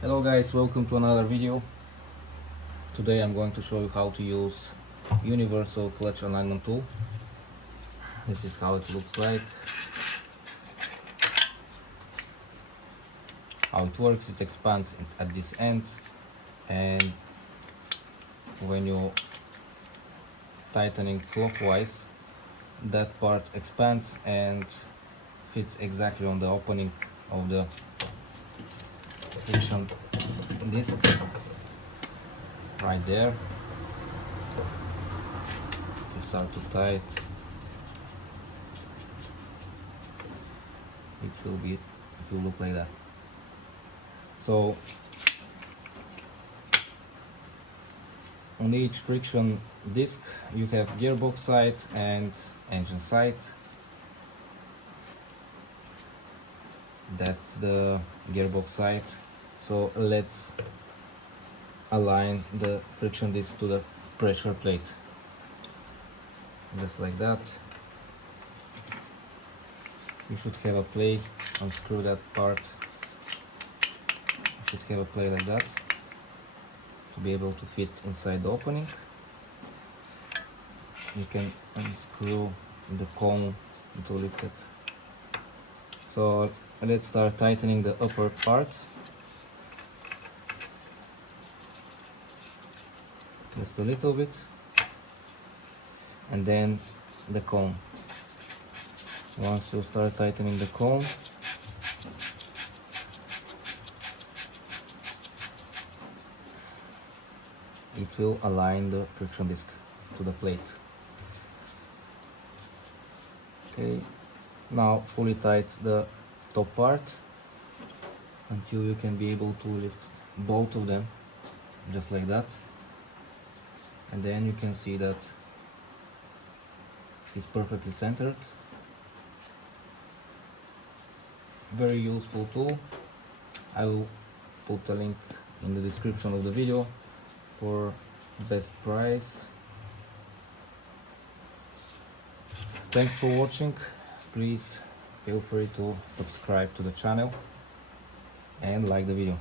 Hello guys, welcome to another video. Today I'm going to show you how to use universal clutch alignment tool. This is how it looks like, how it works. It expands at this end, and when you tightening clockwise, that part expands and fits exactly on the opening of the friction disc right there. You start to tight, it will look like that. So on each friction disc you have gearbox side and engine side. That's the gearbox side. So let's align the friction disc to the pressure plate, just like that. You should have a plate. Unscrew that part. You should have a plate like that to be able to fit inside the opening. You can unscrew the cone to lift it. So let's start tightening the upper part. Just a little bit, and then the cone. Once you start tightening the cone, it will align the friction disc to the plate. Okay, now fully tight the top part until you can be able to lift both of them, just like that. And then you can see that it is perfectly centered. Very useful tool. I will put a link in the description of the video for best price. Thanks for watching. Please feel free to subscribe to the channel and like the video.